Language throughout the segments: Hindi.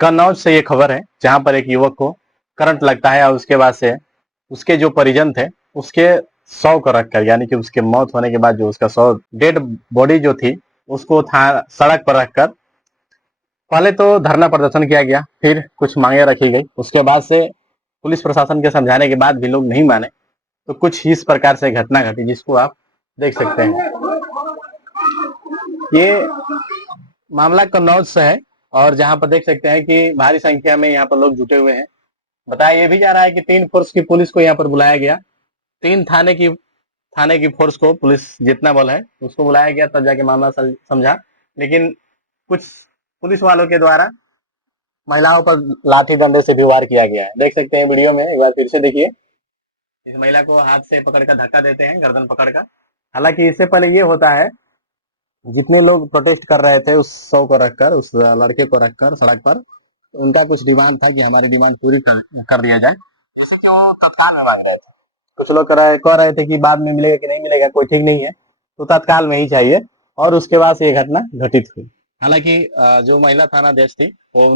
कन्नौज से ये खबर है, जहां पर एक युवक को करंट लगता है और उसके बाद से उसके जो परिजन थे उसके शव को रखकर, यानी कि उसके मौत होने के बाद जो उसका शव, डेड बॉडी जो थी, उसको सड़क पर रखकर पहले तो धरना प्रदर्शन किया गया, फिर कुछ मांगे रखी गई। उसके बाद से पुलिस प्रशासन के समझाने के बाद भी लोग नहीं माने, तो कुछ इस प्रकार से घटना घटी, जिसको आप देख सकते हैं। ये मामला कन्नौज से है और जहां पर देख सकते हैं कि भारी संख्या में यहाँ पर लोग जुटे हुए हैं। बताया ये भी जा रहा है कि 3 फोर्स की पुलिस को यहाँ पर बुलाया गया, 3 थाने की फोर्स को, पुलिस जितना बल है उसको बुलाया गया, तब जाके मामला समझा। लेकिन कुछ पुलिस वालों के द्वारा महिलाओं पर लाठी डंडे से भी वार किया गया है। देख सकते हैं वीडियो में, एक बार फिर से देखिए। इस महिला को हाथ से पकड़कर धक्का देते हैं, गर्दन पकड़कर। हालांकि इससे पहले ये होता है, जितने लोग प्रोटेस्ट कर रहे थे उस शव को रखकर, उस लड़के को रखकर सड़क पर, उनका कुछ डिमांड था कि हमारी डिमांड पूरी कर दिया जाए, जैसे कि वो तत्काल में मांग रहे थे। कुछ लोग कह रहे थे कि बाद में मिलेगा कि नहीं मिलेगा कोई ठीक नहीं है, तो तत्काल में ही चाहिए। और उसके बाद से ये घटना घटित हुई। हालांकि जो महिला थानाध्यक्ष थी वो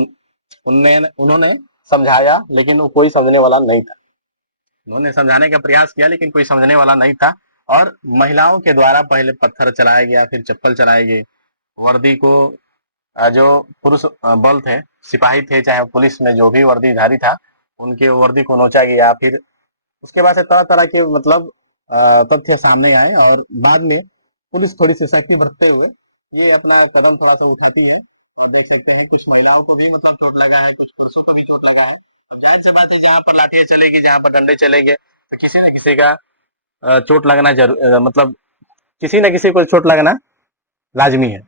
उन्होंने समझाया, लेकिन वो कोई समझने वाला नहीं था। उन्होंने समझाने का प्रयास किया लेकिन कोई समझने वाला नहीं था, और महिलाओं के द्वारा पहले पत्थर चलाया गया, फिर चप्पल चलाए गए। वर्दी को जो पुरुष बल थे, सिपाही थे, चाहे पुलिस में जो भी वर्दीधारी था, उनके वर्दी को नोचा गया। फिर उसके बाद से तरह तरह के मतलब तथ्य सामने आए, और बाद में पुलिस थोड़ी सी सख्ती बरतते हुए ये अपना कदम थोड़ा सा उठाती है। और देख सकते हैं कुछ महिलाओं को भी मतलब चोट लगा है, कुछ पुरुषों को भी चोट लगा है। तो जाहिर सी बात है, जहाँ पर लाठियां चलेगी, जहाँ पर डंडे चलेंगे, तो किसी न किसी का चोट लगना मतलब किसी न किसी को चोट लगना लाजमी है।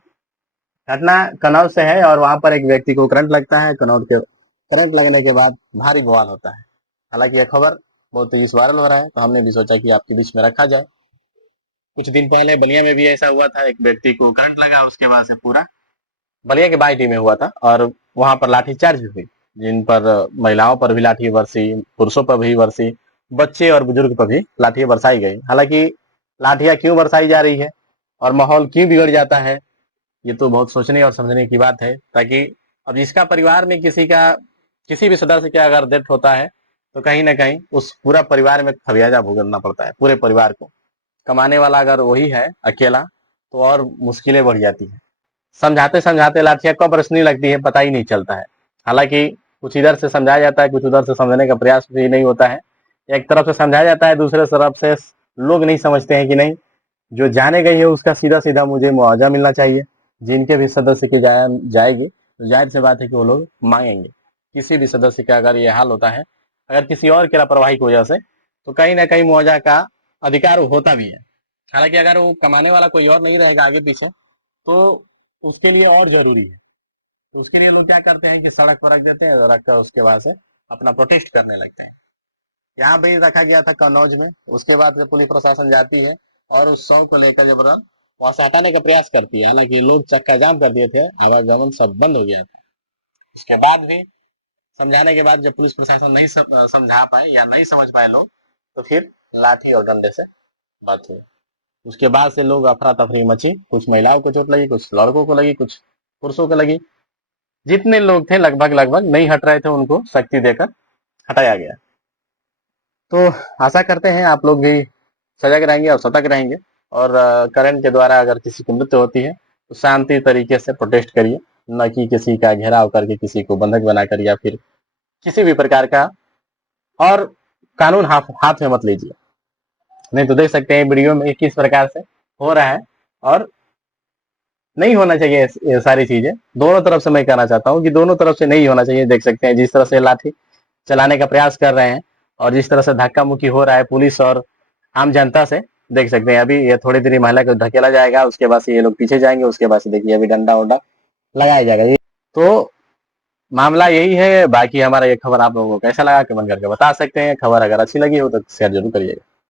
घटना कनौज से है और वहां पर एक व्यक्ति को करंट लगता है। कनौज के करंट लगने के बाद भारी बवाल होता है। हालांकि यह खबर बहुत तेजी से वायरल हो रहा है, तो हमने भी सोचा कि आपके बीच में रखा जाए। कुछ दिन पहले बलिया में भी ऐसा हुआ था, एक व्यक्ति को करंट लगा, उसके बाद से पूरा बलिया के बाईटी में हुआ था और वहां पर लाठीचार्ज भी हुई, जिन पर महिलाओं पर भी लाठी बरसी, पुरुषों पर भी बरसी, बच्चे और बुजुर्ग पर भी लाठी बरसाई गई। हालांकि लाठियां क्यों बरसाई जा रही है और माहौल क्यों बिगड़ जाता है, ये तो बहुत सोचने और समझने की बात है। ताकि अब जिसका परिवार में किसी भी सदस्य का अगर डेथ होता है, तो कहीं ना कहीं उस पूरा परिवार में खमियाजा भुगतना पड़ता है, पूरे परिवार को। कमाने वाला अगर वही है अकेला, तो और मुश्किलें बढ़ जाती है। समझाते समझाते लाठियां कब बरसने लगती है पता ही नहीं चलता है। हालांकि कुछ इधर से समझाया जाता है, कुछ उधर से समझने का प्रयास भी नहीं होता है। एक तरफ से समझाया जाता है, दूसरे तरफ से लोग नहीं समझते हैं कि नहीं, जो जाने गई है उसका सीधा सीधा मुझे मुआवजा मिलना चाहिए। जिनके भी सदस्य की जाएगी, तो जाहिर सी बात है कि वो लोग मांगेंगे। किसी भी सदस्य का अगर ये हाल होता है, अगर किसी और की लापरवाही की वजह से, तो कहीं ना कहीं मुआवजा का अधिकार होता भी है। हालांकि अगर वो कमाने वाला कोई और नहीं रहेगा आगे पीछे, तो उसके लिए और जरूरी है। तो उसके लिए लोग क्या करते हैं कि सड़क पर रख देते हैं, रख कर उसके बाद से अपना प्रोटेस्ट करने लगते हैं। यहाँ भी रखा गया था कन्नौज में। उसके बाद में पुलिस प्रशासन जाती है और उस शव को लेकर जबरन वहां से हटाने का प्रयास करती है। हालांकि लोग चक्का जाम कर दिए थे, आवागमन सब बंद हो गया था। उसके बाद भी समझाने के बाद जब पुलिस प्रशासन नहीं समझा पाए या नहीं समझ पाए लोग, तो फिर लाठी और डंडे से बात हुई। उसके बाद से लोग अफरा तफरी मची, कुछ महिलाओं को चोट लगी, कुछ लड़कों को लगी, कुछ पुरुषों को लगी। जितने लोग थे लगभग लगभग नहीं हट रहे थे, उनको शक्ति देकर हटाया गया। तो आशा करते हैं आप लोग भी सजग रहेंगे और सतर्क रहेंगे, और करंट के द्वारा अगर किसी की मृत्यु होती है तो शांति तरीके से प्रोटेस्ट करिए, न कि किसी का घेराव करके किसी को बंधक बनाकर या फिर किसी भी प्रकार का और कानून हाथ में मत लीजिए। नहीं तो देख सकते हैं वीडियो में किस प्रकार से हो रहा है, और नहीं होना चाहिए ये सारी चीजें। दोनों तरफ से मैं कहना चाहता हूँ कि दोनों तरफ से नहीं होना चाहिए। देख सकते हैं जिस तरह से लाठी चलाने का प्रयास कर रहे हैं और जिस तरह से धक्का मुक्की हो रहा है पुलिस और आम जनता से। देख सकते हैं अभी ये थोड़ी देरी महिला को धकेला जाएगा, उसके बाद से ये लोग पीछे जाएंगे, उसके बाद से देखिए अभी डंडा उंडा लगाया जाएगा। ये तो मामला यही है। बाकी हमारा ये खबर आप लोगों को कैसा लगा कमेंट करके बता सकते हैं। खबर अगर अच्छी लगी हो तो शेयर जरूर करिएगा।